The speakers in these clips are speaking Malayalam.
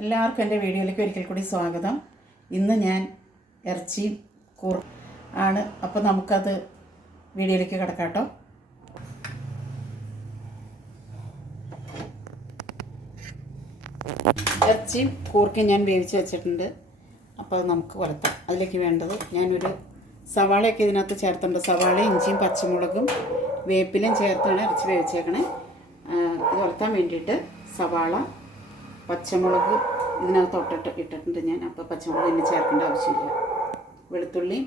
എല്ലാവർക്കും എൻ്റെ വീഡിയോയിലേക്ക് ഒരിക്കൽ കൂടി സ്വാഗതം. ഇന്ന് ഞാൻ ഇറച്ചി കൂർ ആണ്. അപ്പോൾ നമുക്കത് വീഡിയോയിലേക്ക് കിടക്കാം കേട്ടോ. ഇറച്ചി കൂർക്ക ഞാൻ വേവിച്ച് വെച്ചിട്ടുണ്ട്. അപ്പോൾ അത് നമുക്ക് വറുത്താം. അതിലേക്ക് വേണ്ടത് ഞാനൊരു സവാളയൊക്കെ ഇതിനകത്ത് ചേർത്തിട്ടുണ്ട്. സവാള, ഇഞ്ചിയും പച്ചമുളകും വേപ്പിലയും ചേർത്താണ് ഇറച്ചി വേവിച്ചേക്കണേ. ഇത് വറുത്താൻ വേണ്ടിയിട്ട് സവാള, പച്ചമുളക് ഇതിനകത്ത് ഇട്ടിട്ടുണ്ട് ഞാൻ. അപ്പോൾ പച്ചമുളക് ഇനി ചേർക്കേണ്ട ആവശ്യമില്ല. വെളുത്തുള്ളിയും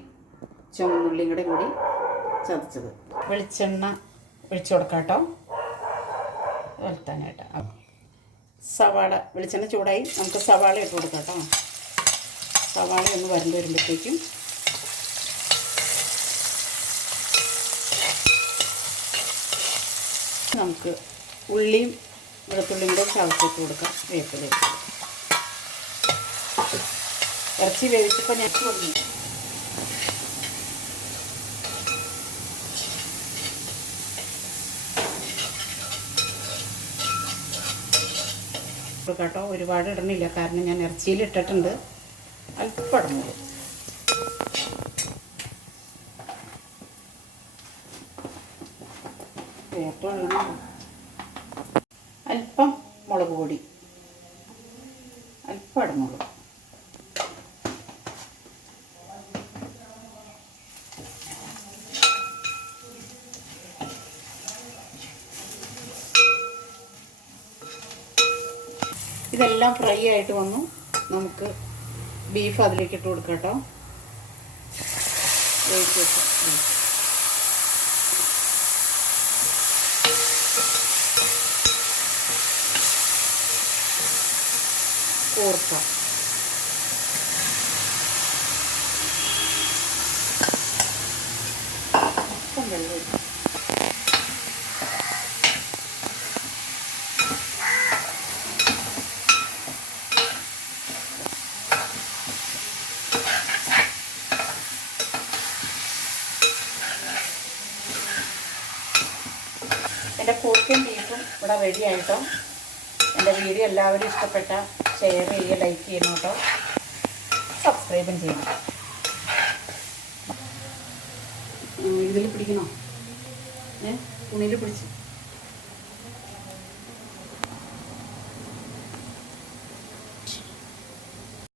ചുവന്നുള്ളിയും കൂടി ചതച്ചത്. വെളിച്ചെണ്ണ ഒഴിച്ചു കൊടുക്കാം കേട്ടോ വറുത്താനായിട്ട്. സവാള, വെളിച്ചെണ്ണ ചൂടായി, നമുക്ക് സവാള ഇട്ട് കൊടുക്കാം കേട്ടോ. സവാള ഒന്ന് വരണ്ട് വരുമ്പോഴത്തേക്കും നമുക്ക് ഉള്ളിയും വെളുത്തുള്ളിയും കൂടെ ചതച്ചിട്ട് കൊടുക്കാം. വേപ്പിലേക്ക് ഇറച്ചി വേവിച്ചപ്പോൾ ഞാൻ തുടങ്ങി കേട്ടോ. ഒരുപാട് ഇടണില്ല, കാരണം ഞാൻ ഇറച്ചിയിൽ ഇട്ടിട്ടുണ്ട്. അല്പം ഇടുന്നുള്ളൂ. അല്പം മുളക് പൊടി അല്പം ഇടുന്നുള്ളൂ. ഇതെല്ലാം ഫ്രൈ ആയിട്ട് വന്നു. നമുക്ക് ബീഫ് അതിലേക്ക് ഇട്ട് കൊടുക്കാം കേട്ടോ. കൂർക്ക വെള്ളം എൻ്റെ കൂർക്കയും ബീഫും ഇവിടെ റെഡി ആയിട്ടോ. എൻ്റെ വീഡിയോ എല്ലാവരും ഇഷ്ടപ്പെട്ട ഷെയർ ചെയ്യുക, ലൈക്ക് ചെയ്യണം കേട്ടോ. സബ്സ്ക്രൈബും ചെയ്യണം. ഇതിൽ പിടിക്കണോ? തുണിയിൽ പിടിച്ച്